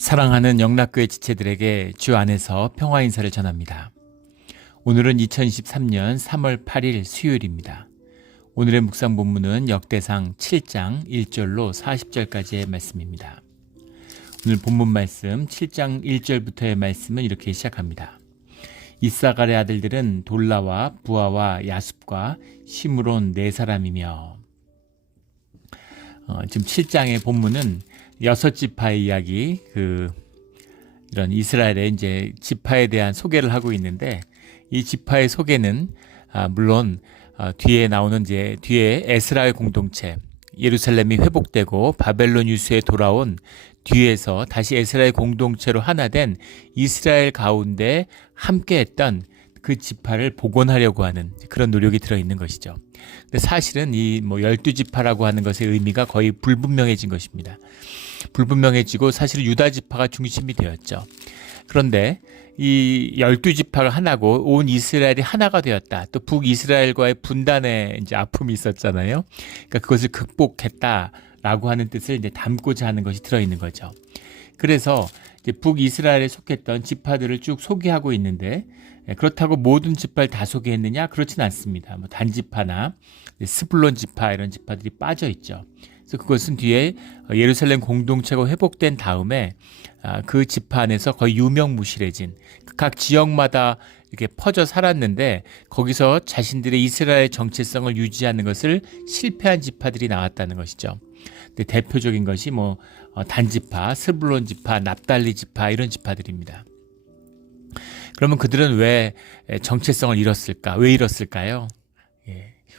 사랑하는 영락교회 지체들에게 주 안에서 평화 인사를 전합니다. 오늘은 2023년 3월 8일 수요일입니다. 오늘의 묵상 본문은 역대상 7장 1절로 40절까지의 말씀입니다. 오늘 본문 말씀 7장 1절부터의 말씀은 이렇게 시작합니다. 이사갈의 아들들은 돌라와 부하와 야숲과 시므론 네 사람이며 지금 7장의 본문은 6지파의 이야기, 이런 이스라엘의 이제 지파에 대한 소개를 하고 있는데, 이 지파의 소개는 물론 뒤에 나오는 뒤에 에스라의 공동체, 예루살렘이 회복되고 바벨론 유수에 돌아온 뒤에서 다시 에스라의 공동체로 하나 된 이스라엘 가운데 함께했던 그 지파를 복원하려고 하는 그런 노력이 들어있는 것이죠. 근데 사실은 이 12지파라고 하는 것의 의미가 거의 불분명해진 것입니다. 불분명해지고 사실 유다 지파가 중심이 되었죠. 그런데 이 12지파가 하나고 온 이스라엘이 하나가 되었다. 또 북이스라엘과의 분단의 이제 아픔이 있었잖아요. 그러니까 그것을 극복했다라고 하는 뜻을 이제 담고자 하는 것이 들어있는 거죠. 그래서 이제 북이스라엘에 속했던 지파들을 쭉 소개하고 있는데, 그렇다고 모든 지파를 다 소개했느냐? 그렇진 않습니다. 단지파나 스불론 지파 이런 지파들이 빠져 있죠. 그래서 그것은 뒤에 예루살렘 공동체가 회복된 다음에 그 지파 안에서 거의 유명무실해진 각 지역마다 이렇게 퍼져 살았는데, 거기서 자신들의 이스라엘 정체성을 유지하는 것을 실패한 지파들이 나왔다는 것이죠. 근데 대표적인 것이 단지파, 스불론 지파, 납달리 지파 이런 지파들입니다. 그러면 그들은 왜 정체성을 잃었을까? 왜 잃었을까요?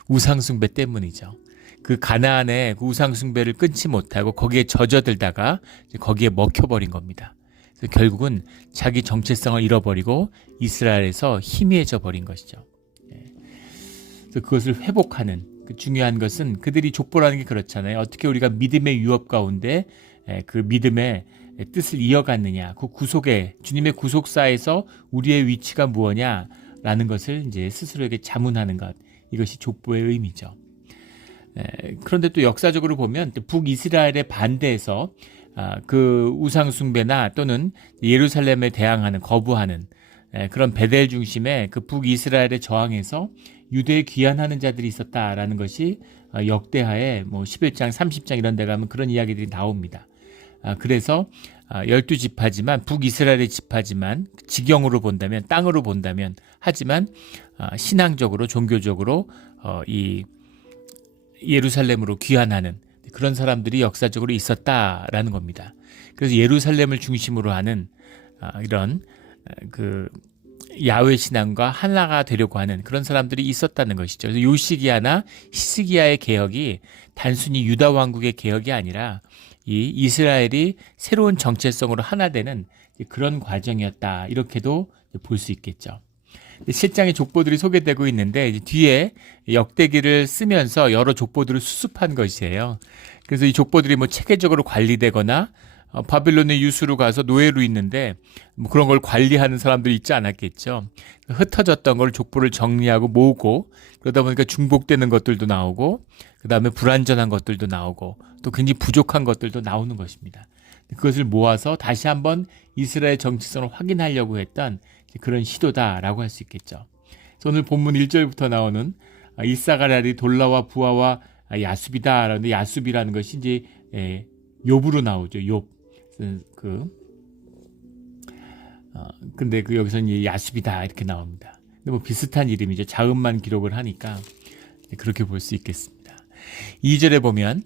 우상숭배 때문이죠. 그 가나안의 우상숭배를 끊지 못하고 거기에 젖어들다가 거기에 먹혀버린 겁니다. 그래서 결국은 자기 정체성을 잃어버리고 이스라엘에서 희미해져 버린 것이죠. 그래서 그것을 회복하는 중요한 것은, 그들이 족보라는 게 그렇잖아요. 어떻게 우리가 믿음의 유업 가운데 그 믿음의 뜻을 이어갔느냐, 그 구속에, 주님의 구속사에서 우리의 위치가 무엇냐라는 것을 이제 스스로에게 자문하는 것, 이것이 족보의 의미죠. 그런데 또 역사적으로 보면 북이스라엘의 반대에서 그 우상숭배나 또는 예루살렘에 대항하는, 거부하는 그런 베델 중심의 그 북이스라엘에 저항해서 유대에 귀환하는 자들이 있었다라는 것이 역대하의 11장, 30장 이런 데 가면 그런 이야기들이 나옵니다. 그래서 12지파지만 북이스라엘의 지파지만 지경으로 본다면, 땅으로 본다면, 하지만 신앙적으로, 종교적으로 이 예루살렘으로 귀환하는 그런 사람들이 역사적으로 있었다라는 겁니다. 그래서 예루살렘을 중심으로 하는 이런 야훼 신앙과 하나가 되려고 하는 그런 사람들이 있었다는 것이죠. 그래서 요시기야나 히스기야의 개혁이 단순히 유다 왕국의 개혁이 아니라 이 이스라엘이 새로운 정체성으로 하나 되는 그런 과정이었다, 이렇게도 볼 수 있겠죠. 실장의 족보들이 소개되고 있는데, 뒤에 역대기를 쓰면서 여러 족보들을 수습한 것이에요. 그래서 이 족보들이 체계적으로 관리되거나 바빌론의 유수로 가서 노예로 있는데 그런 걸 관리하는 사람들이 있지 않았겠죠. 흩어졌던 걸 족보를 정리하고 모으고, 그러다 보니까 중복되는 것들도 나오고, 그 다음에 불완전한 것들도 나오고, 또 굉장히 부족한 것들도 나오는 것입니다. 그것을 모아서 다시 한번 이스라엘 정체성을 확인하려고 했던 그런 시도다라고 할 수 있겠죠. 그래서 오늘 본문 1절부터 나오는 이사갈의 아들이 돌라와 부하와 야숲이다. 그런데 야숲이라는 것이 이제 욥으로 나오죠. 욥. 근데 여기서는 이제 야숲이다 이렇게 나옵니다. 근데 비슷한 이름이죠. 자음만 기록을 하니까 그렇게 볼 수 있겠습니다. 2절에 보면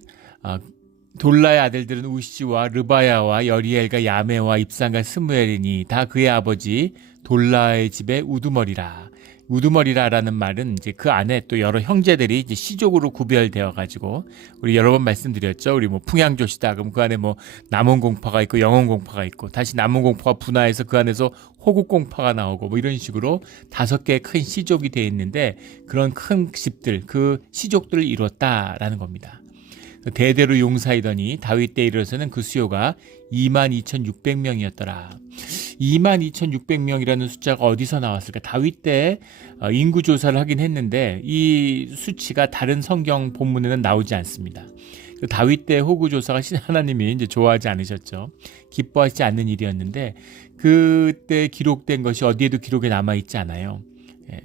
돌라의 아들들은 우시와 르바야와 여리엘과 야메와 입산과 스무엘이니 다 그의 아버지 돌라의 집의 우두머리라. 우두머리라라는 말은 이제 그 안에 또 여러 형제들이 이제 시족으로 구별되어 가지고, 우리 여러 번 말씀드렸죠. 우리 풍양조시다. 그럼 그 안에 남원공파가 있고 영원공파가 있고, 다시 남원공파가 분화해서 그 안에서 호국공파가 나오고 이런 식으로 5개의 큰 시족이 되어 있는데, 그런 큰 집들, 그 시족들을 이뤘다라는 겁니다. 대대로 용사이더니 다윗 때에 이르러서는 그 수요가 22,600명이었더라. 22,600명이라는 숫자가 어디서 나왔을까? 다윗 때 인구 조사를 하긴 했는데 이 수치가 다른 성경 본문에는 나오지 않습니다. 그 다윗 때 호구 조사가 하나님이 이제 좋아하지 않으셨죠. 기뻐하시지 않는 일이었는데 그때 기록된 것이 어디에도 기록에 남아 있지 않아요. 예.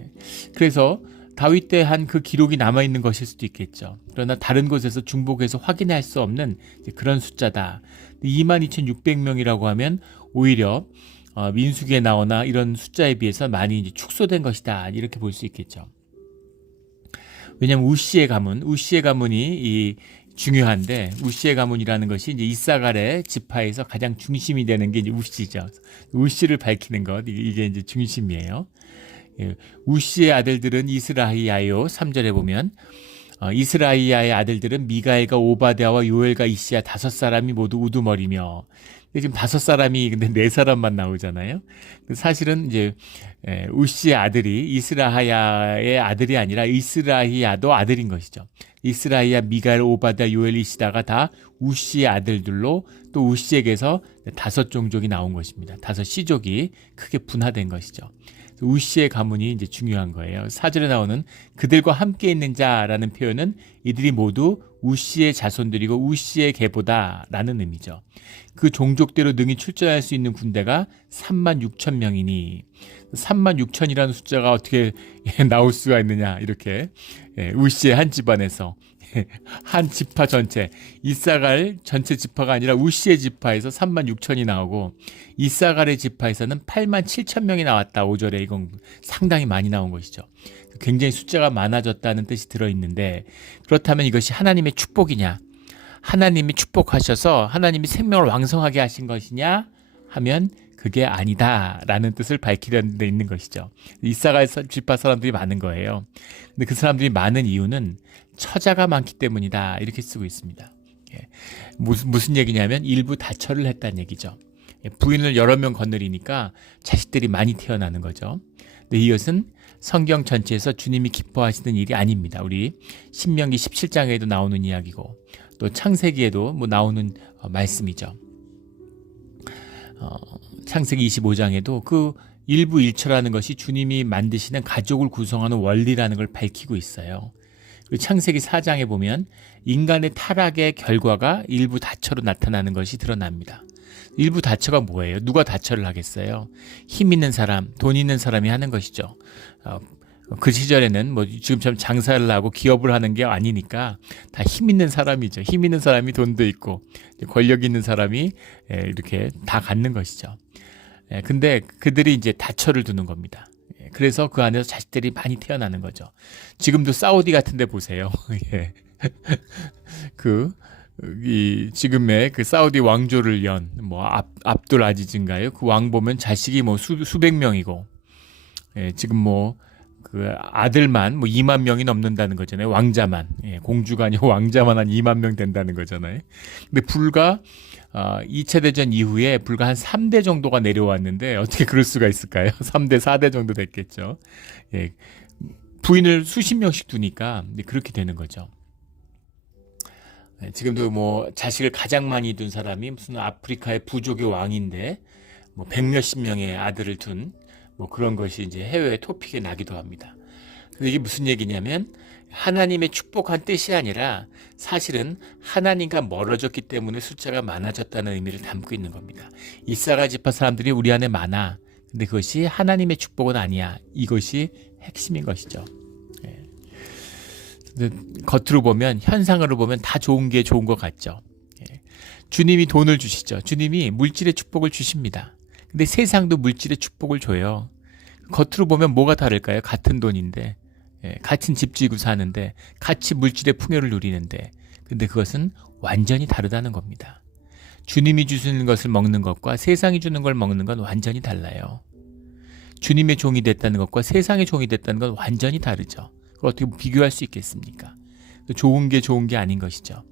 그래서 다윗 때 한 그 기록이 남아 있는 것일 수도 있겠죠. 그러나 다른 곳에서 중복해서 확인할 수 없는 그런 숫자다. 22,600명이라고 하면 오히려 민수기에 나오나 이런 숫자에 비해서 많이 이제 축소된 것이다. 이렇게 볼 수 있겠죠. 왜냐하면 우시의 가문이 중요한데 우시의 가문이라는 것이 이제 이사갈의 지파에서 가장 중심이 되는 게 이제 우시죠. 우시를 밝히는 것 이게 이제 중심이에요. 우시의 아들들은 이스라히야요. 3절에 보면 이스라히야의 아들들은 미가엘과 오바댜와 요엘과 이시야 5사람이 모두 우두머리며 지금 5사람이 근데 4사람만 나오잖아요. 사실은 이제 우시의 아들이 이스라히야의 아들이 아니라 이스라히야도 아들인 것이죠. 이스라히야, 미가엘, 오바댜, 요엘, 이시다가 다 우시의 아들들로 또 우시에게서 5종족이 나온 것입니다. 5시족이 크게 분화된 것이죠. 우시의 가문이 이제 중요한 거예요. 4절에 나오는 그들과 함께 있는 자라는 표현은 이들이 모두 우시의 자손들이고 우시의 계보다라는 의미죠. 그 종족대로 능히 출전할 수 있는 군대가 36,000명이니 36,000이라는 숫자가 어떻게 나올 수가 있느냐 이렇게 우시의 한 집안에서 한 지파 전체 이사갈 전체 지파가 아니라 우시의 지파에서 36,000이 나오고 이사갈의 지파에서는 87,000명이 나왔다. 5절에 이건 상당히 많이 나온 것이죠. 굉장히 숫자가 많아졌다는 뜻이 들어있는데 그렇다면 이것이 하나님의 축복이냐 하나님이 축복하셔서 하나님이 생명을 왕성하게 하신 것이냐 하면 그게 아니다라는 뜻을 밝히려는 데 있는 것이죠. 이사갈 지파 사람들이 많은 거예요. 근데 그 사람들이 많은 이유는 처자가 많기 때문이다 이렇게 쓰고 있습니다. 무슨 얘기냐면 일부 다처를 했다는 얘기죠. 부인을 여러 명 거느리니까 자식들이 많이 태어나는 거죠. 근데 이것은 성경 전체에서 주님이 기뻐하시는 일이 아닙니다. 우리 신명기 17장에도 나오는 이야기고 또 창세기에도 나오는 말씀이죠. 창세기 25장에도 그 일부 일처라는 것이 주님이 만드시는 가족을 구성하는 원리라는 걸 밝히고 있어요. 창세기 4장에 보면 인간의 타락의 결과가 일부 다처로 나타나는 것이 드러납니다. 일부 다처가 뭐예요? 누가 다처를 하겠어요? 힘 있는 사람, 돈 있는 사람이 하는 것이죠. 그 시절에는 지금처럼 장사를 하고 기업을 하는 게 아니니까 다 힘 있는 사람이죠. 힘 있는 사람이 돈도 있고 권력 있는 사람이 이렇게 다 갖는 것이죠. 근데 그들이 이제 다처를 두는 겁니다. 그래서 그 안에서 자식들이 많이 태어나는 거죠. 지금도 사우디 같은 데 보세요. 지금의 그 사우디 왕조를 연 압둘 아지즈인가요? 그 왕 보면 자식이 수백 명이고 지금 그 아들만 2만 명이 넘는다는 거잖아요. 왕자만. 공주가 아니고 왕자만 한 2만 명 된다는 거잖아요. 근데 불과 2차 대전 이후에 불과 한 3대 정도가 내려왔는데 어떻게 그럴 수가 있을까요? 3대, 4대 정도 됐겠죠. 부인을 수십 명씩 두니까 그렇게 되는 거죠. 지금도 자식을 가장 많이 둔 사람이 무슨 아프리카의 부족의 왕인데 100몇십 명의 아들을 둔 그런 것이 이제 해외 토픽에 나기도 합니다. 근데 이게 무슨 얘기냐면 하나님의 축복한 뜻이 아니라 사실은 하나님과 멀어졌기 때문에 숫자가 많아졌다는 의미를 담고 있는 겁니다. 이사갈 지파 사람들이 우리 안에 많아. 근데 그것이 하나님의 축복은 아니야. 이것이 핵심인 것이죠. 겉으로 보면 현상으로 보면 다 좋은 게 좋은 것 같죠. 주님이 돈을 주시죠. 주님이 물질의 축복을 주십니다. 근데 세상도 물질의 축복을 줘요. 겉으로 보면 뭐가 다를까요? 같은 돈인데 같은 집 지고 사는데 같이 물질의 풍요를 누리는데 근데 그것은 완전히 다르다는 겁니다. 주님이 주시는 것을 먹는 것과 세상이 주는 걸 먹는 건 완전히 달라요. 주님의 종이 됐다는 것과 세상의 종이 됐다는 건 완전히 다르죠. 그걸 어떻게 비교할 수 있겠습니까? 좋은 게 좋은 게 아닌 것이죠.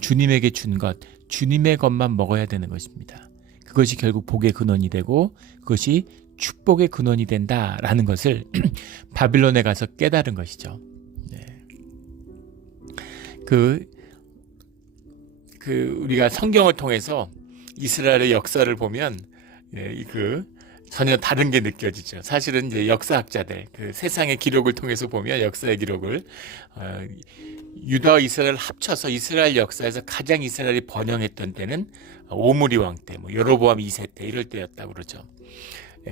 주님에게 준 것, 주님의 것만 먹어야 되는 것입니다. 그것이 결국 복의 근원이 되고 그것이 축복의 근원이 된다라는 것을 바빌론에 가서 깨달은 것이죠. 우리가 성경을 통해서 이스라엘의 역사를 보면 전혀 다른 게 느껴지죠. 사실은 이제 역사학자들 세상의 기록을 통해서 보면 역사의 기록을 유다와 이스라엘을 합쳐서 이스라엘 역사에서 가장 이스라엘이 번영했던 때는 오므리 왕 때, 뭐 여로보암 2세 때 이럴 때였다고 그러죠.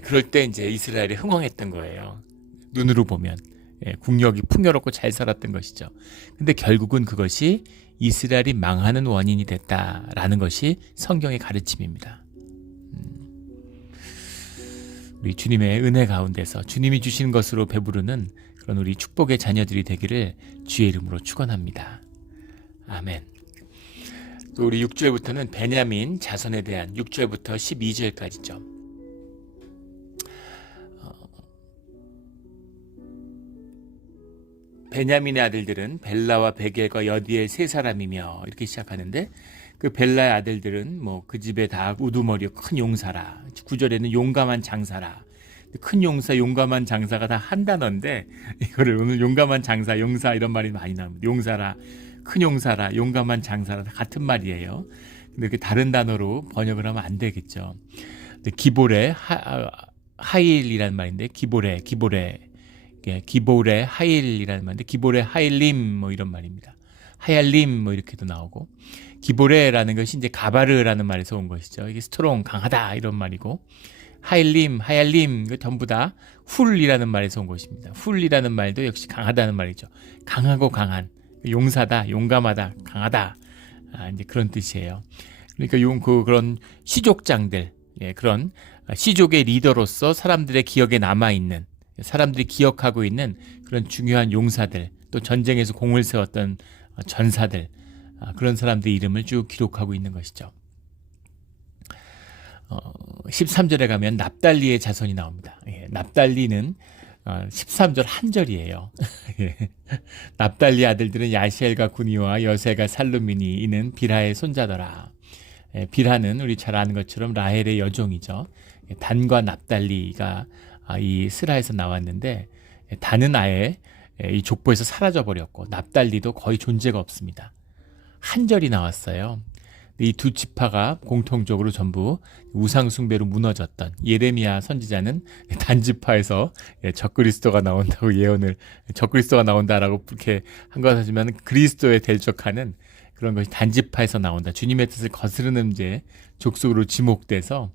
그럴 때 이제 이스라엘이 흥왕했던 거예요. 눈으로 보면 국력이 풍요롭고 잘 살았던 것이죠. 근데 결국은 그것이 이스라엘이 망하는 원인이 됐다라는 것이 성경의 가르침입니다. 우리 주님의 은혜 가운데서 주님이 주신 것으로 배부르는 그런 우리 축복의 자녀들이 되기를 주의 이름으로 축원합니다. 아멘. 또 우리 6절부터는 베냐민 자손에 대한 6절부터 12절까지죠. 베냐민의 아들들은 벨라와 베겔과 여디엘 세 사람이며 이렇게 시작하는데 그 벨라의 아들들은 뭐 그 집에 다 우두머리 큰 용사라. 9절에는 용감한 장사라. 큰 용사, 용감한 장사가 다 한 단어인데 이거를 오늘 용감한 장사, 용사 이런 말이 많이 나옵니다. 용사라, 큰 용사라, 용감한 장사라 다 같은 말이에요. 근데 그 다른 단어로 번역을 하면 안 되겠죠. 근데 기볼의 하일이라는 말인데 기볼의 하일이라는 말인데 기볼의 하일림 뭐 이런 말입니다. 하얄림 뭐 이렇게도 나오고 기보레라는 것이 이제 가바르라는 말에서 온 것이죠. 이게 스트롱 강하다 이런 말이고 하얄림 그 전부 다 훌이라는 말에서 온 것입니다. 훌이라는 말도 역시 강하다는 말이죠. 강하고 강한 용사다, 용감하다, 강하다 이제 그런 뜻이에요. 그러니까 그런 시족장들 그런 시족의 리더로서 사람들의 기억에 남아 있는 사람들이 기억하고 있는 그런 중요한 용사들 또 전쟁에서 공을 세웠던 전사들 그런 사람들의 이름을 쭉 기록하고 있는 것이죠. 13절에 가면 납달리의 자손이 나옵니다. 납달리는 13절 한 절이에요. 납달리 아들들은 야시엘과 구니와 여세가 살루미니 이는 비라의 손자더라. 비라는 우리 잘 아는 것처럼 라헬의 여종이죠. 단과 납달리가 이 스라에서 나왔는데 단은 아예 이 족보에서 사라져버렸고 납달리도 거의 존재가 없습니다. 한 절이 나왔어요. 이 두 지파가 공통적으로 전부 우상숭배로 무너졌던 예레미야 선지자는 단지파에서 적그리스도가 나온다고 예언을 적그리스도가 나온다라고 그렇게 한 것 하지만 그리스도에 대적하는 그런 것이 단지파에서 나온다. 주님의 뜻을 거스르는 이제 족속으로 지목돼서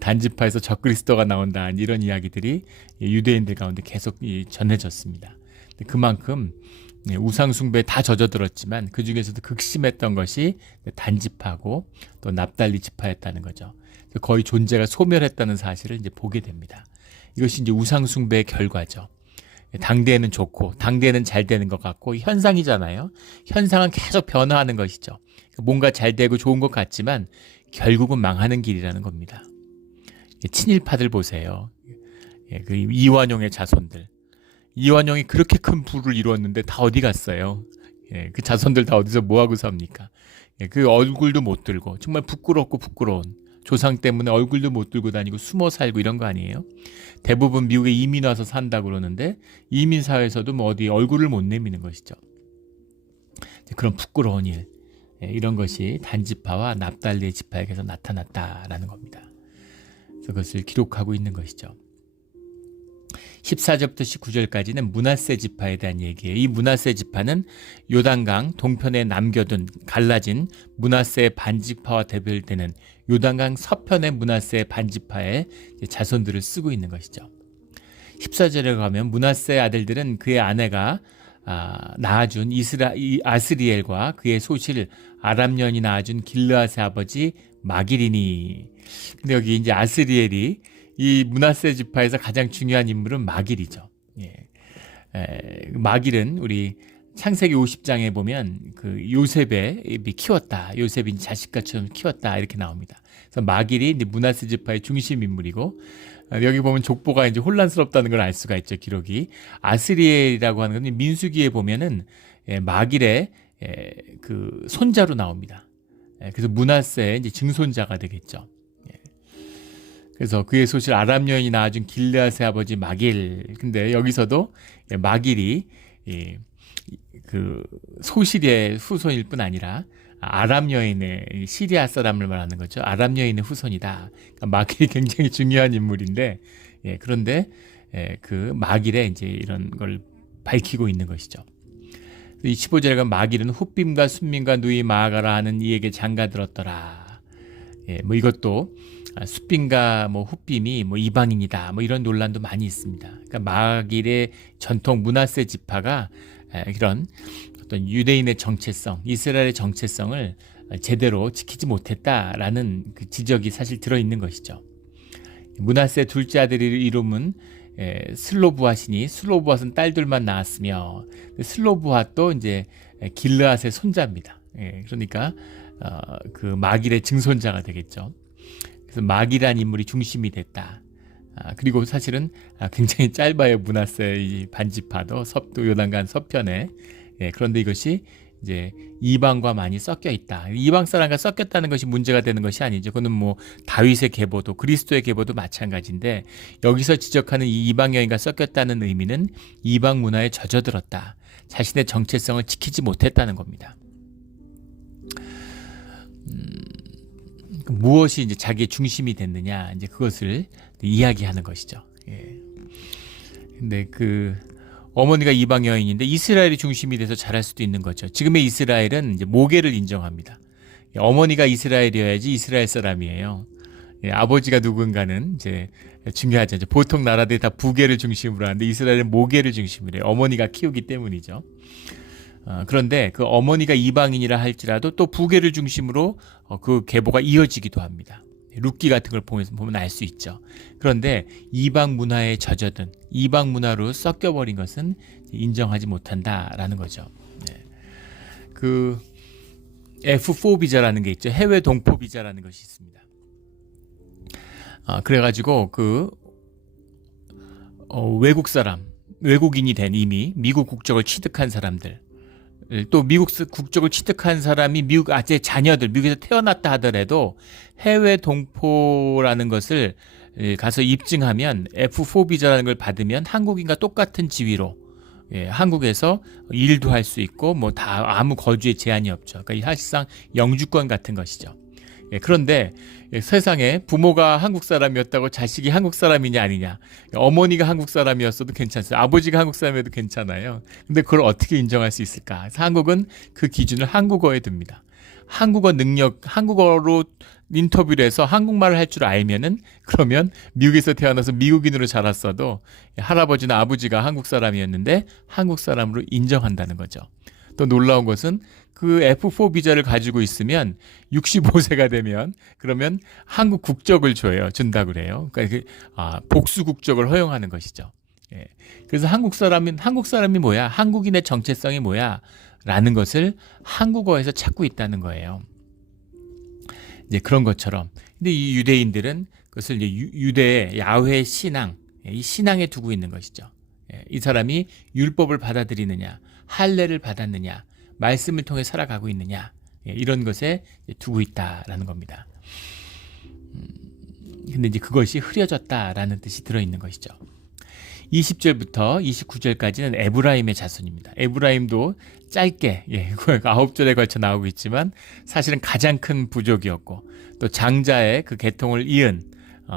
단지파에서 적그리스도가 나온다. 이런 이야기들이 유대인들 가운데 계속 전해졌습니다. 그만큼 우상숭배에 다 젖어들었지만 그 중에서도 극심했던 것이 단지파고 또 납달리 지파였다는 거죠. 거의 존재가 소멸했다는 사실을 이제 보게 됩니다. 이것이 이제 우상숭배의 결과죠. 당대에는 좋고 당대에는 잘 되는 것 같고 현상이잖아요. 현상은 계속 변화하는 것이죠. 뭔가 잘 되고 좋은 것 같지만 결국은 망하는 길이라는 겁니다. 친일파들 보세요. 그 이완용의 자손들. 이완용이 그렇게 큰 부를 이루었는데 다 어디 갔어요? 그 자손들 다 어디서 뭐하고 삽니까? 그 얼굴도 못 들고 정말 부끄럽고 부끄러운 조상 때문에 얼굴도 못 들고 다니고 숨어 살고 이런 거 아니에요? 대부분 미국에 이민 와서 산다고 그러는데 이민 사회에서도 뭐 어디 얼굴을 못 내미는 것이죠. 그런 부끄러운 일 이런 것이 단지파와 납달리의 지파에게서 나타났다라는 겁니다. 그래서 그것을 기록하고 있는 것이죠. 14절부터 19절까지는 므낫세 지파에 대한 얘기예요. 이 므낫세 지파는 요단강 동편에 남겨둔 갈라진 므낫세의 반지파와 대별되는 요단강 서편의 므낫세의 반지파의 자손들을 쓰고 있는 것이죠. 14절에 가면 므낫세의 아들들은 그의 아내가 낳아준 아스리엘과 그의 소실 아람 여인이 낳아준 길르앗의 아버지 마길이니. 근데 여기 이제 아스리엘이 이 므낫세 지파에서 가장 중요한 인물은 마길이죠. 마길은 우리 창세기 50장에 보면 그 요셉이 키웠다. 요셉이 자식같이 키웠다. 이렇게 나옵니다. 그래서 마길이 이제 므낫세 지파의 중심 인물이고 여기 보면 족보가 이제 혼란스럽다는 걸 알 수가 있죠. 기록이 아스리엘이라고 하는 건 민수기에 보면은 마길의 그 손자로 나옵니다. 그래서 므낫세의 이제 증손자가 되겠죠. 그래서 그의 소실 아람 여인이 낳아준 길르앗의 아버지 마길. 근데 여기서도 마길이 그 소실의 후손일 뿐 아니라 아람 여인의 시리아 사람을 말하는 거죠. 아람 여인의 후손이다. 그러니까 마길이 굉장히 중요한 인물인데 그런데 그 마길에 이제 이런 걸 밝히고 있는 것이죠. 이 15절에 가면 마길은 훗빔과 순민과 누이 마아가라 하는 이에게 장가들었더라. 예, 뭐 이것도 숫빔과 뭐 훗빔이 뭐 이방인이다. 뭐 이런 논란도 많이 있습니다. 그러니까 마길의 전통 므낫세 지파가 이런 어떤 유대인의 정체성, 이스라엘의 정체성을 제대로 지키지 못했다라는 그 지적이 사실 들어 있는 것이죠. 므낫세 둘째 아들의 이름은 슬로브핫이니 슬로브핫은 딸들만 낳았으며 슬로브핫도 이제 길르앗의 손자입니다. 그러니까 그 마길의 증손자가 되겠죠. 그래서 마길이라는 인물이 중심이 됐다. 그리고 사실은 굉장히 짧아요. 므낫세의 반지파도 섭도 요단강 서편에. 그런데 이것이 이제 이방과 많이 섞여 있다. 이방 사람과 섞였다는 것이 문제가 되는 것이 아니죠. 그거는 뭐 다윗의 계보도 그리스도의 계보도 마찬가지인데 여기서 지적하는 이 이방 여인과 섞였다는 의미는 이방 문화에 젖어들었다. 자신의 정체성을 지키지 못했다는 겁니다. 무엇이 이제 자기의 중심이 됐느냐, 이제 그것을 이야기하는 것이죠. 근데 그 어머니가 이방 여인인데 이스라엘이 중심이 돼서 잘할 수도 있는 거죠. 지금의 이스라엘은 이제 모계를 인정합니다. 어머니가 이스라엘이어야지 이스라엘 사람이에요. 아버지가 누군가는 이제 중요하죠. 이제 보통 나라들이 다 부계를 중심으로 하는데 이스라엘은 모계를 중심으로 해요. 어머니가 키우기 때문이죠. 그런데 그 어머니가 이방인이라 할지라도 또 부계를 중심으로 그 계보가 이어지기도 합니다. 룻기 같은 걸 보면 알 수 있죠. 그런데 이방 문화에 젖어든 이방 문화로 섞여버린 것은 인정하지 못한다라는 거죠. 그 F4 비자라는 게 있죠. 해외 동포 비자라는 것이 있습니다. 그래가지고 그 외국 사람, 외국인이 된 이미 미국 국적을 취득한 사람들, 또 미국 국적을 취득한 사람이 미국 아재 자녀들 미국에서 태어났다 하더라도 해외 동포라는 것을 가서 입증하면 F4 비자라는 걸 받으면 한국인과 똑같은 지위로 한국에서 일도 할 수 있고 뭐 다 아무 거주에 제한이 없죠. 그러니까 사실상 영주권 같은 것이죠. 그런데 세상에 부모가 한국 사람이었다고 자식이 한국 사람이냐 아니냐, 어머니가 한국 사람이었어도 괜찮아요. 아버지가 한국 사람이어도 괜찮아요. 근데 그걸 어떻게 인정할 수 있을까? 한국은 그 기준을 한국어에 둡니다. 한국어 능력, 한국어로 인터뷰를 해서 한국말을 할 줄 알면은 그러면 미국에서 태어나서 미국인으로 자랐어도 할아버지나 아버지가 한국 사람이었는데 한국 사람으로 인정한다는 거죠. 또 놀라운 것은 그 F4 비자를 가지고 있으면 65세가 되면 그러면 한국 국적을 준다 그래요. 그러니까 복수 국적을 허용하는 것이죠. 그래서 한국 사람이 뭐야? 한국인의 정체성이 뭐야? 라는 것을 한국어에서 찾고 있다는 거예요. 이제 그런 것처럼. 근데 이 유대인들은 그것을 이제 유대의 야훼 신앙, 이 신앙에 두고 있는 것이죠. 이 사람이 율법을 받아들이느냐, 할례를 받았느냐, 말씀을 통해 살아가고 있느냐, 이런 것에 두고 있다라는 겁니다. 근데 이제 그것이 흐려졌다라는 뜻이 들어있는 것이죠. 20절부터 29절까지는 에브라임의 자손입니다. 에브라임도 짧게 9절에 걸쳐 나오고 있지만 사실은 가장 큰 부족이었고 또 장자의 그 계통을 이은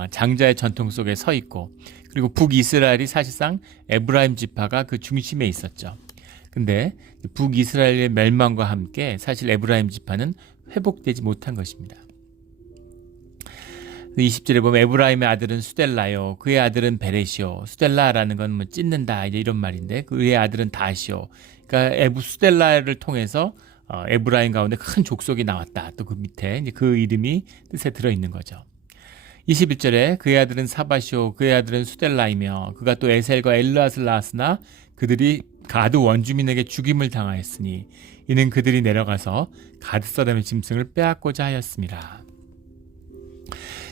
장자의 전통 속에 서 있고 그리고 북이스라엘이 사실상 에브라임 지파가 그 중심에 있었죠. 근데 북이스라엘의 멸망과 함께 사실 에브라임 지파는 회복되지 못한 것입니다. 20절에 보면 에브라임의 아들은 수델라요, 그의 아들은 베레시오. 수델라라는 건 뭐 찢는다 이런 말인데 그의 아들은 다시오. 그러니까 수델라를 통해서 에브라임 가운데 큰 족속이 나왔다. 또 그 밑에 이제 그 이름이 뜻에 들어 있는 거죠. 21절에 그의 아들은 사바시오, 그의 아들은 수델라이며 그가 또 에셀과 엘르앗을 낳았으나 그들이 가드 원주민에게 죽임을 당하였으니 이는 그들이 내려가서 가드 사람의 짐승을 빼앗고자 하였습니다.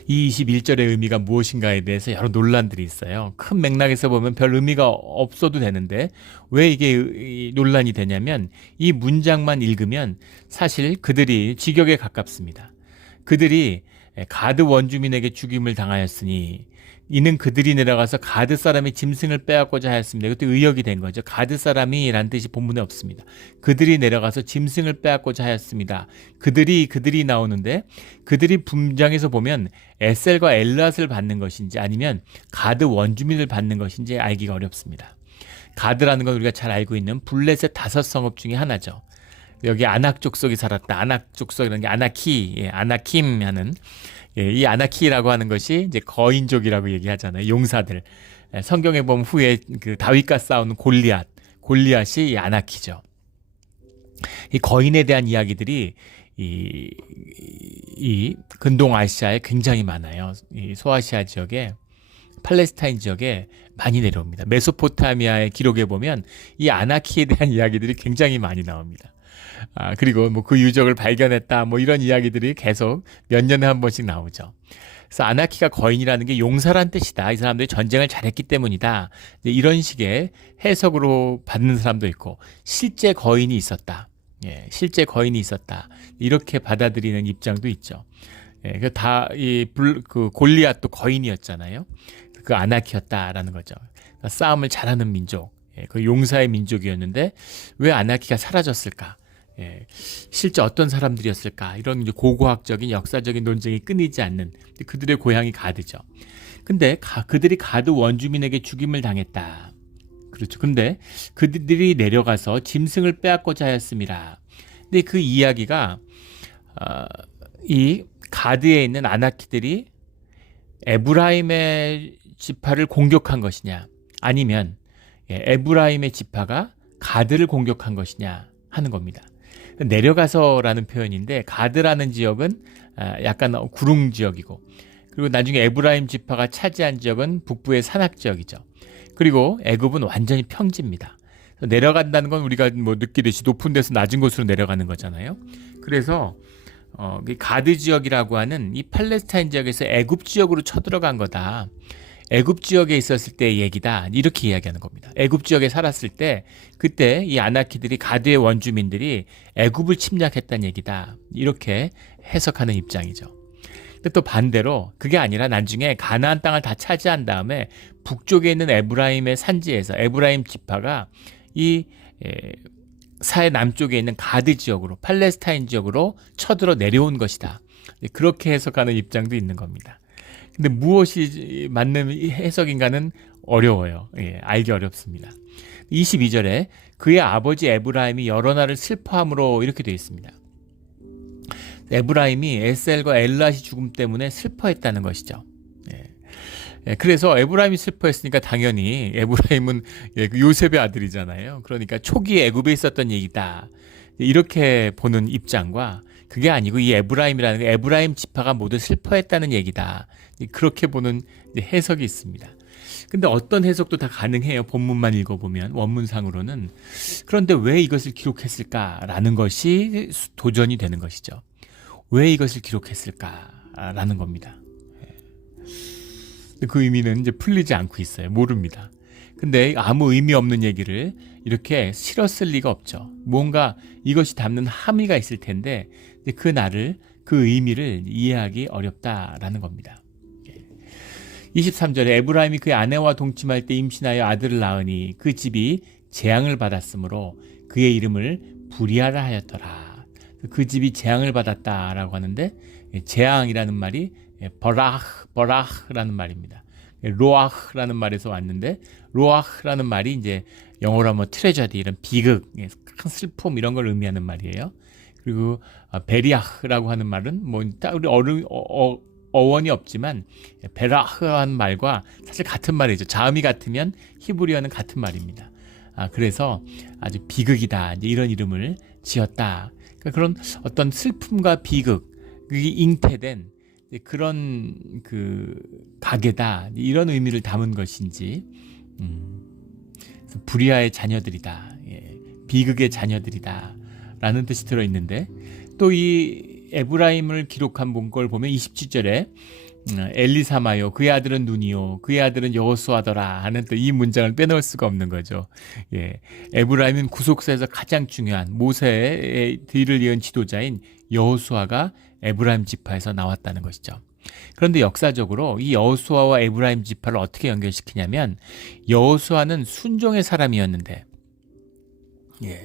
이 21절의 의미가 무엇인가에 대해서 여러 논란들이 있어요. 큰 맥락에서 보면 별 의미가 없어도 되는데 왜 이게 논란이 되냐면 이 문장만 읽으면 사실 그들이 직역에 가깝습니다. 그들이 가드 원주민에게 죽임을 당하였으니 이는 그들이 내려가서 가드 사람의 짐승을 빼앗고자 하였습니다. 이것도 의역이 된 거죠. 가드 사람이라는 뜻이 본문에 없습니다. 그들이 내려가서 짐승을 빼앗고자 하였습니다. 그들이 나오는데 그들이 분장에서 보면 에셀과 엘르앗을 받는 것인지 아니면 가드 원주민을 받는 것인지 알기가 어렵습니다. 가드라는 건 우리가 잘 알고 있는 블레셋 5성읍 중에 하나죠. 여기 아낙 족속이 살았다. 아낙 족속이라는 게 아나키, 아나킴 하는, 이 아나키라고 하는 것이 이제 거인족이라고 얘기하잖아요. 용사들. 성경에 보면 후에 그 다윗과 싸우는 골리앗이 이 아나키죠. 이 거인에 대한 이야기들이 이 근동 아시아에 굉장히 많아요. 이 소아시아 지역에, 팔레스타인 지역에 많이 내려옵니다. 메소포타미아의 기록에 보면 이 아나키에 대한 이야기들이 굉장히 많이 나옵니다. 그리고 뭐 그 유적을 발견했다, 뭐 이런 이야기들이 계속 몇 년에 한 번씩 나오죠. 그래서 아나키가 거인이라는 게 용사란 뜻이다. 이 사람들이 전쟁을 잘했기 때문이다. 이런 식의 해석으로 받는 사람도 있고, 실제 거인이 있었다. 실제 거인이 있었다. 이렇게 받아들이는 입장도 있죠. 그 골리앗도 거인이었잖아요. 그 아나키였다라는 거죠. 그러니까 싸움을 잘하는 민족, 그 용사의 민족이었는데 왜 아나키가 사라졌을까? 실제 어떤 사람들이었을까? 이런 이제 고고학적인 역사적인 논쟁이 끊이지 않는 그들의 고향이 가드죠. 근데 그들이 가드 원주민에게 죽임을 당했다. 그렇죠. 근데 그들이 내려가서 짐승을 빼앗고자 하였습니다. 근데 그 이야기가 이 가드에 있는 아나키들이 에브라임의 지파를 공격한 것이냐, 아니면 에브라임의 지파가 가드를 공격한 것이냐 하는 겁니다. 내려가서라는 표현인데, 가드라는 지역은 약간 구릉 지역이고, 그리고 나중에 에브라임 지파가 차지한 지역은 북부의 산악 지역이죠. 그리고 애굽은 완전히 평지입니다. 내려간다는 건 우리가 뭐 느끼듯이 높은 데서 낮은 곳으로 내려가는 거잖아요. 그래서 가드 지역이라고 하는 이 팔레스타인 지역에서 애굽 지역으로 쳐들어간 거다. 애굽 지역에 있었을 때의 얘기다. 이렇게 이야기하는 겁니다. 애굽 지역에 살았을 때 그때 이 아나키들이 가드의 원주민들이 애굽을 침략했다는 얘기다. 이렇게 해석하는 입장이죠. 근데 또 반대로 그게 아니라 나중에 가나안 땅을 다 차지한 다음에 북쪽에 있는 에브라임의 산지에서 에브라임 지파가 이 사해 남쪽에 있는 가드 지역으로, 팔레스타인 지역으로 쳐들어 내려온 것이다. 그렇게 해석하는 입장도 있는 겁니다. 근데 무엇이 맞는 해석인가는 어려워요. 알기 어렵습니다. 22절에 그의 아버지 에브라임이 여러 날을 슬퍼함으로 이렇게 되어 있습니다. 에브라임이 에셀과 엘랏이 죽음 때문에 슬퍼했다는 것이죠. 그래서 에브라임이 슬퍼했으니까 당연히 에브라임은 요셉의 아들이잖아요. 그러니까 초기에 애굽에 있었던 얘기다. 이렇게 보는 입장과, 그게 아니고 이 에브라임이라는 게 에브라임 지파가 모두 슬퍼했다는 얘기다. 그렇게 보는 해석이 있습니다. 근데 어떤 해석도 다 가능해요. 본문만 읽어보면, 원문상으로는. 그런데 왜 이것을 기록했을까라는 것이 도전이 되는 것이죠. 왜 이것을 기록했을까라는 겁니다. 그 의미는 이제 풀리지 않고 있어요. 모릅니다. 근데 아무 의미 없는 얘기를 이렇게 실었을 리가 없죠. 뭔가 이것이 담는 함의가 있을 텐데 그 의미를 이해하기 어렵다라는 겁니다. 23절에 에브라임이 그의 아내와 동침할 때 임신하여 아들을 낳으니 그 집이 재앙을 받았으므로 그의 이름을 부리아라 하였더라. 그 집이 재앙을 받았다라고 하는데, 재앙이라는 말이 버라흐라는 말입니다. 로아흐라는 말에서 왔는데, 로아흐라는 말이 이제 영어로 하면 트레저디, 이런 비극, 큰 슬픔 이런 걸 의미하는 말이에요. 그리고 베리아흐라고 하는 말은 뭐 딱 우리 어원이 없지만 베라흐라는 말과 사실 같은 말이죠. 자음이 같으면 히브리어는 같은 말입니다. 그래서 아주 비극이다, 이런 이름을 지었다. 그러니까 그런 어떤 슬픔과 비극이 잉태된 그런 그 가게다, 이런 의미를 담은 것인지, 부리아의 자녀들이다, 비극의 자녀들이다 라는 뜻이 들어있는데, 또 이 에브라임을 기록한 문구를 보면 27절에 엘리사마요 그의 아들은 눈이요 그의 아들은 여호수아더라 하는 또 이 문장을 빼놓을 수가 없는 거죠. 에브라임은 구속사에서 가장 중요한 모세의 뒤를 이은 지도자인 여호수아가 에브라임 지파에서 나왔다는 것이죠. 그런데 역사적으로 이 여호수아와 에브라임 지파를 어떻게 연결시키냐면, 여호수아는 순종의 사람이었는데,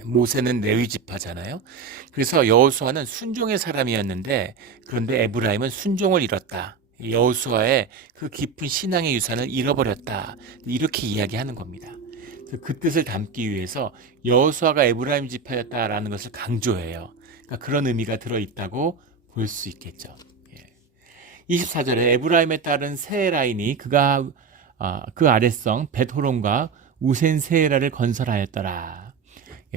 모세는 레위 지파잖아요. 그래서 여호수아는 순종의 사람이었는데, 그런데 에브라임은 순종을 잃었다. 여호수아의 그 깊은 신앙의 유산을 잃어버렸다. 이렇게 이야기하는 겁니다. 그래서 그 뜻을 담기 위해서 여호수아가 에브라임 지파였다라는 것을 강조해요. 그러니까 그런 의미가 들어있다고 볼 수 있겠죠. 24절에 에브라임에 따른 세라인이 그가 그 아랫성 벳호론과 우센 세라를 건설하였더라.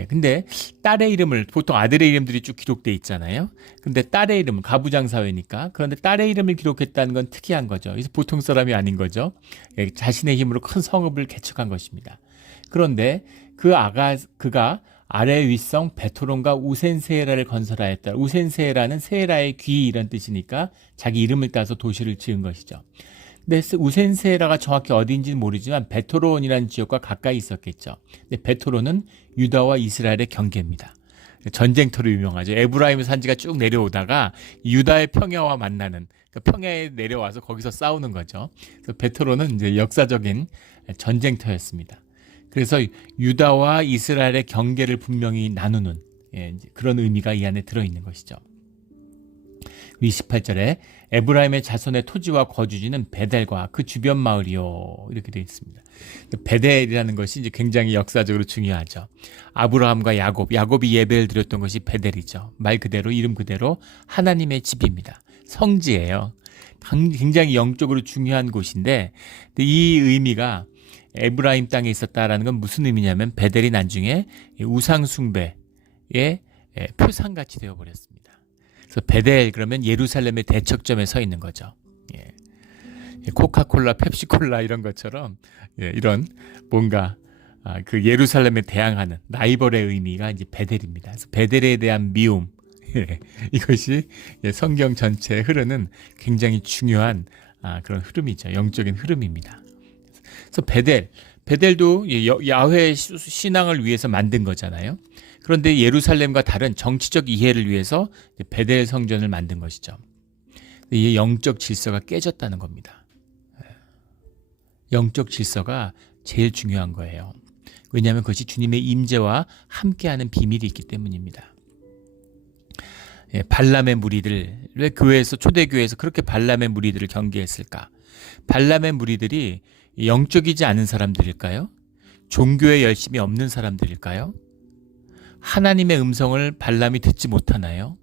근데 딸의 이름을 보통 아들의 이름들이 쭉 기록돼 있잖아요. 근데 딸의 이름은 가부장사회니까 그런데 딸의 이름을 기록했다는 건 특이한 거죠. 그래서 보통 사람이 아닌 거죠. 자신의 힘으로 큰 성읍을 개척한 것입니다. 그런데 그가 아래 윗성 베토론과 우센세라를 건설하였다. 우센세라는 세라의 귀 이런 뜻이니까 자기 이름을 따서 도시를 지은 것이죠. 근데 우센세라가 정확히 어디인지는 모르지만 베토론이라는 지역과 가까이 있었겠죠. 근데 베토론은 유다와 이스라엘의 경계입니다. 전쟁터로 유명하죠. 에브라임 산지가 쭉 내려오다가 유다의 평야와 만나는, 그러니까 평야에 내려와서 거기서 싸우는 거죠. 그래서 베토론은 이제 역사적인 전쟁터였습니다. 그래서 유다와 이스라엘의 경계를 분명히 나누는 그런 의미가 이 안에 들어있는 것이죠. 28절에 에브라임의 자손의 토지와 거주지는 베델과 그 주변 마을이요 이렇게 되어 있습니다. 베델이라는 것이 이제 굉장히 역사적으로 중요하죠. 아브라함과 야곱이 예배를 드렸던 것이 베델이죠. 말 그대로 이름 그대로 하나님의 집입니다. 성지예요. 굉장히 영적으로 중요한 곳인데 이 의미가 에브라임 땅에 있었다라는 건 무슨 의미냐면 베델이 나중에 우상 숭배의 표상같이 되어버렸습니다. 그래서 베델 그러면 예루살렘의 대척점에 서 있는 거죠. 코카콜라, 펩시콜라 이런 것처럼 이런 뭔가 그 예루살렘에 대항하는 라이벌의 의미가 이제 베델입니다. 그래서 베델에 대한 미움 이것이 성경 전체에 흐르는 굉장히 중요한 그런 흐름이죠. 영적인 흐름입니다. 그래서 베델도 야훼 신앙을 위해서 만든 거잖아요. 그런데 예루살렘과 다른 정치적 이해를 위해서 베델 성전을 만든 것이죠. 이 영적 질서가 깨졌다는 겁니다. 영적 질서가 제일 중요한 거예요. 왜냐하면 그것이 주님의 임재와 함께하는 비밀이 있기 때문입니다. 발람의 무리들, 왜 교회에서 초대교회에서 그렇게 발람의 무리들을 경계했을까? 발람의 무리들이 영적이지 않은 사람들일까요? 종교에 열심이 없는 사람들일까요? 하나님의 음성을 발람이 듣지 못하나요?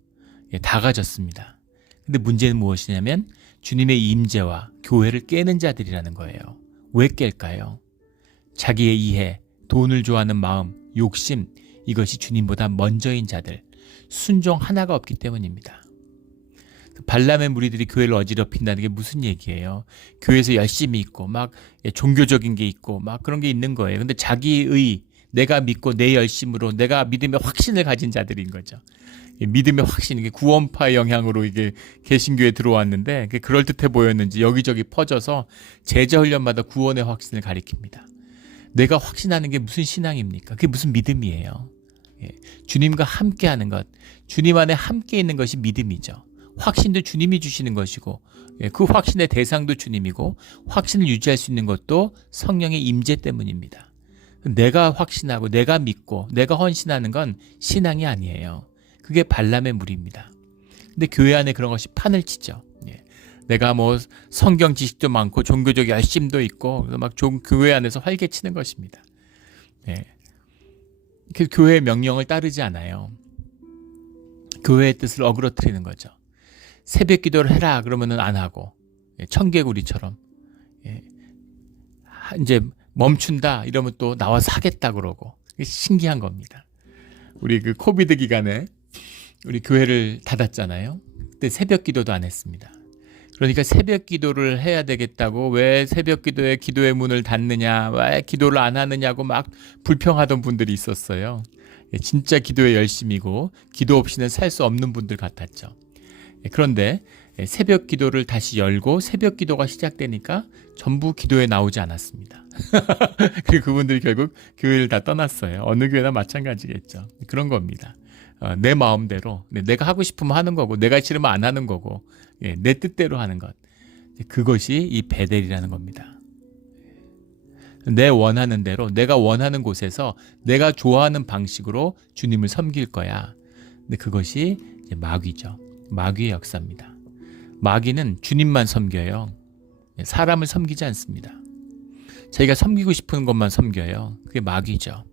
다 가졌습니다. 근데 문제는 무엇이냐면 주님의 임재와 교회를 깨는 자들이라는 거예요. 왜 깰까요? 자기의 이해, 돈을 좋아하는 마음, 욕심, 이것이 주님보다 먼저인 자들, 순종 하나가 없기 때문입니다. 발람의 무리들이 교회를 어지럽힌다는 게 무슨 얘기예요? 교회에서 열심히 있고 막 종교적인 게 있고 막 그런 게 있는 거예요. 근데 자기의 내가 믿고 내 열심으로 내가 믿음의 확신을 가진 자들인 거죠. 믿음의 확신, 이게 구원파의 영향으로 이게 개신교에 들어왔는데 그럴듯해 보였는지 여기저기 퍼져서 제자 훈련마다 구원의 확신을 가리킵니다. 내가 확신하는 게 무슨 신앙입니까? 그게 무슨 믿음이에요? 주님과 함께하는 것, 주님 안에 함께 있는 것이 믿음이죠. 확신도 주님이 주시는 것이고 그 확신의 대상도 주님이고 확신을 유지할 수 있는 것도 성령의 임재 때문입니다. 내가 확신하고 내가 믿고 내가 헌신하는 건 신앙이 아니에요. 그게 발람의 무리입니다. 근데 교회 안에 그런 것이 판을 치죠. 내가 뭐 성경 지식도 많고 종교적 열심도 있고 그래서 막 교회 안에서 활개치는 것입니다. 그 교회의 명령을 따르지 않아요. 교회의 뜻을 어그러뜨리는 거죠. 새벽 기도를 해라 그러면은 안 하고 청개구리처럼 이제 멈춘다 이러면 또 나와서 하겠다 그러고 신기한 겁니다. 우리 그 코비드 기간에 우리 교회를 닫았잖아요. 그때 새벽 기도도 안 했습니다. 그러니까 새벽 기도를 해야 되겠다고 왜 새벽 기도에 기도의 문을 닫느냐 왜 기도를 안 하느냐고 막 불평하던 분들이 있었어요. 진짜 기도에 열심이고 기도 없이는 살 수 없는 분들 같았죠. 그런데 새벽 기도를 다시 열고 새벽 기도가 시작되니까 전부 기도에 나오지 않았습니다. 그리고 그분들이 결국 교회를 다 떠났어요. 어느 교회나 마찬가지겠죠. 그런 겁니다. 내 마음대로 내가 하고 싶으면 하는 거고 내가 싫으면 안 하는 거고 내 뜻대로 하는 것. 그것이 이 베델이라는 겁니다. 내 원하는 대로 내가 원하는 곳에서 내가 좋아하는 방식으로 주님을 섬길 거야. 근데 그것이 이제 마귀죠. 마귀의 역사입니다. 마귀는 주님만 섬겨요. 사람을 섬기지 않습니다. 자기가 섬기고 싶은 것만 섬겨요. 그게 마귀죠.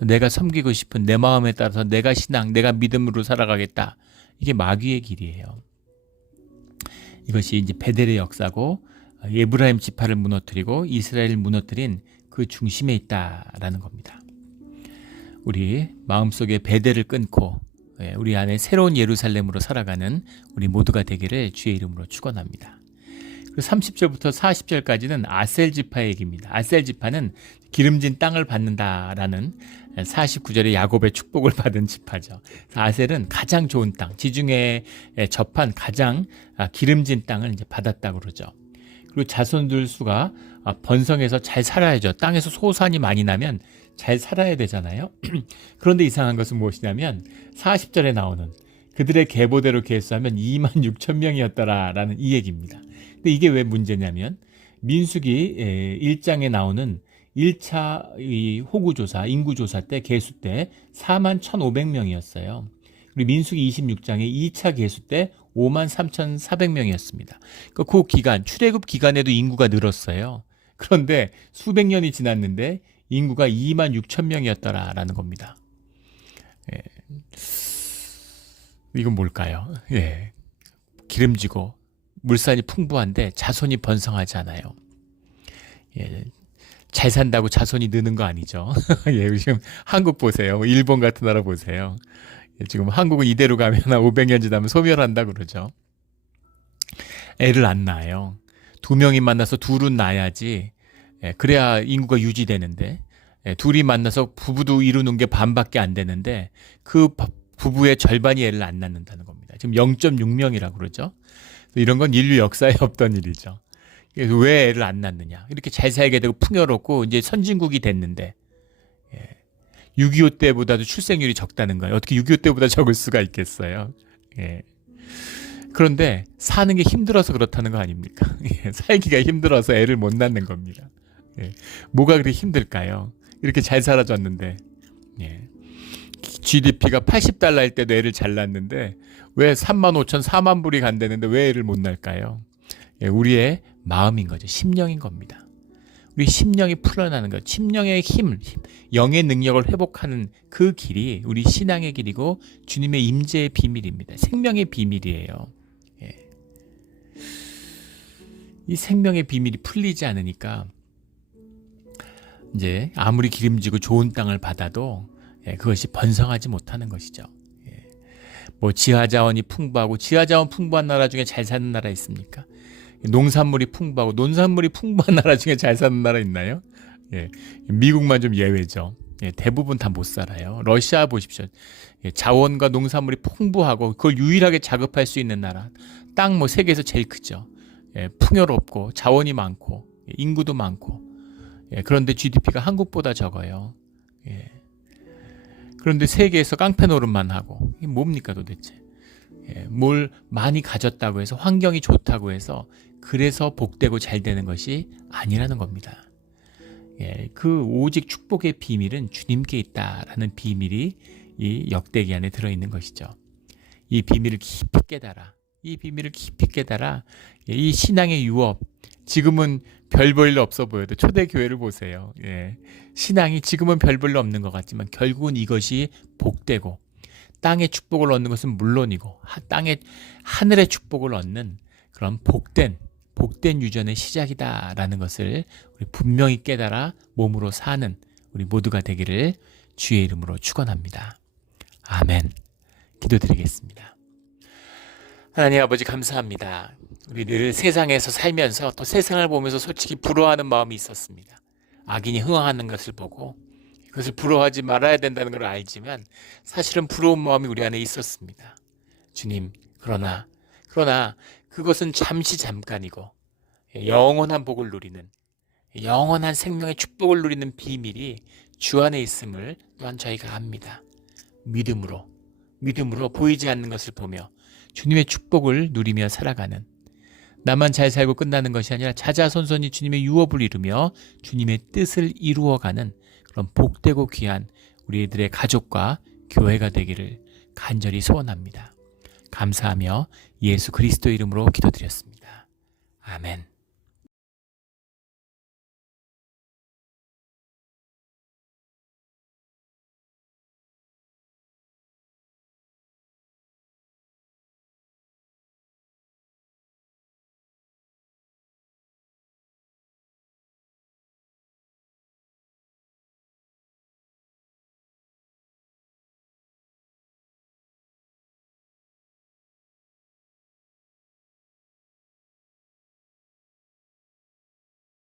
내가 섬기고 싶은 내 마음에 따라서 내가 신앙, 내가 믿음으로 살아가겠다. 이게 마귀의 길이에요. 이것이 이제 베델의 역사고 에브라임 지파를 무너뜨리고 이스라엘을 무너뜨린 그 중심에 있다라는 겁니다. 우리 마음속에 베델을 끊고 우리 안에 새로운 예루살렘으로 살아가는 우리 모두가 되기를 주의 이름으로 축원합니다. 30절부터 40절까지는 아셀 지파의 얘기입니다. 아셀 지파는 기름진 땅을 받는다라는 49절에 야곱의 축복을 받은 지파죠. 아셀은 가장 좋은 땅, 지중해에 접한 가장 기름진 땅을 이제 받았다고 그러죠. 그리고 자손들 수가 번성해서 잘 살아야죠. 땅에서 소산이 많이 나면 잘 살아야 되잖아요. 그런데 이상한 것은 무엇이냐면 40절에 나오는 그들의 계보대로 계수하면 2만 6천 명이었더라라는 이 얘기입니다. 근데 이게 왜 문제냐면 민수기 1장에 나오는 1차 이 호구조사, 인구조사 때 계수 때 4만 1,500명이었어요. 그리고 민수기 26장에 2차 계수 때 5만 3,400명이었습니다. 그 기간, 출애굽 기간에도 인구가 늘었어요. 그런데 수백 년이 지났는데 인구가 2만 6천 명이었더라라는 겁니다. 이건 뭘까요? 기름지고 물산이 풍부한데 자손이 번성하지 않아요. 잘 산다고 자손이 느는 거 아니죠. 지금 한국 보세요. 일본 같은 나라 보세요. 지금 한국은 이대로 가면 500년 지나면 소멸한다 그러죠. 애를 안 낳아요. 2명이 만나서 둘은 낳아야지. 그래야 인구가 유지되는데 둘이 만나서 부부도 이루는 게 반밖에 안 되는데 그 부부의 절반이 애를 안 낳는다는 겁니다. 지금 0.6명이라고 그러죠. 이런 건 인류 역사에 없던 일이죠. 왜 애를 안 낳느냐. 이렇게 잘 살게 되고 풍요롭고 이제 선진국이 됐는데 6.25 때보다도 출생률이 적다는 거예요. 어떻게 6.25 때보다 적을 수가 있겠어요. 그런데 사는 게 힘들어서 그렇다는 거 아닙니까? 살기가 힘들어서 애를 못 낳는 겁니다. 뭐가 그렇게 힘들까요? 이렇게 잘 살아줬는데 GDP가 80달러일 때도 애를 잘 낳는데 왜 3만 5천, 4만 불이 간다는데 왜 애를 못 낳을까요? 우리의 마음인 거죠. 심령인 겁니다. 우리 심령이 풀어나는 것, 심령의 힘, 영의 능력을 회복하는 그 길이 우리 신앙의 길이고 주님의 임재의 비밀입니다. 생명의 비밀이에요. 이 생명의 비밀이 풀리지 않으니까 이제 아무리 기름지고 좋은 땅을 받아도 그것이 번성하지 못하는 것이죠. 뭐 지하자원이 풍부하고 지하자원 풍부한 나라 중에 잘 사는 나라 있습니까? 농산물이 풍부하고 농산물이 풍부한 나라 중에 잘 사는 나라 있나요? 미국만 좀 예외죠. 대부분 다 못 살아요. 러시아 보십시오. 자원과 농산물이 풍부하고 그걸 유일하게 자급할 수 있는 나라. 땅 뭐 세계에서 제일 크죠. 풍요롭고 자원이 많고 인구도 많고 그런데 GDP가 한국보다 적어요. 그런데 세계에서 깡패 노릇만 하고 이게 뭡니까 도대체. 뭘 많이 가졌다고 해서 환경이 좋다고 해서 그래서 복되고 잘 되는 것이 아니라는 겁니다. 그 오직 축복의 비밀은 주님께 있다라는 비밀이 이 역대기 안에 들어있는 것이죠. 이 비밀을 깊이 깨달아 이 신앙의 유업, 지금은 별 볼 일 없어 보여도 초대교회를 보세요. 신앙이 지금은 별 볼 일 없는 것 같지만 결국은 이것이 복되고 땅의 축복을 얻는 것은 물론이고 하늘의 축복을 얻는 그런 복된 유전의 시작이다라는 것을 우리 분명히 깨달아 몸으로 사는 우리 모두가 되기를 주의 이름으로 축원합니다. 아멘. 기도드리겠습니다. 하나님 아버지 감사합니다. 우리 늘 세상에서 살면서 또 세상을 보면서 솔직히 부러워하는 마음이 있었습니다. 악인이 흥황하는 것을 보고 그것을 부러워하지 말아야 된다는 걸 알지만 사실은 부러운 마음이 우리 안에 있었습니다. 주님, 그러나 그것은 잠깐이고 영원한 복을 누리는 영원한 생명의 축복을 누리는 비밀이 주 안에 있음을 또한 저희가 압니다. 믿음으로 보이지 않는 것을 보며 주님의 축복을 누리며 살아가는 나만 잘 살고 끝나는 것이 아니라 자자손손이 주님의 유업을 이루며 주님의 뜻을 이루어가는 그런 복되고 귀한 우리들의 가족과 교회가 되기를 간절히 소원합니다. 감사하며 예수 그리스도 이름으로 기도드렸습니다. 아멘.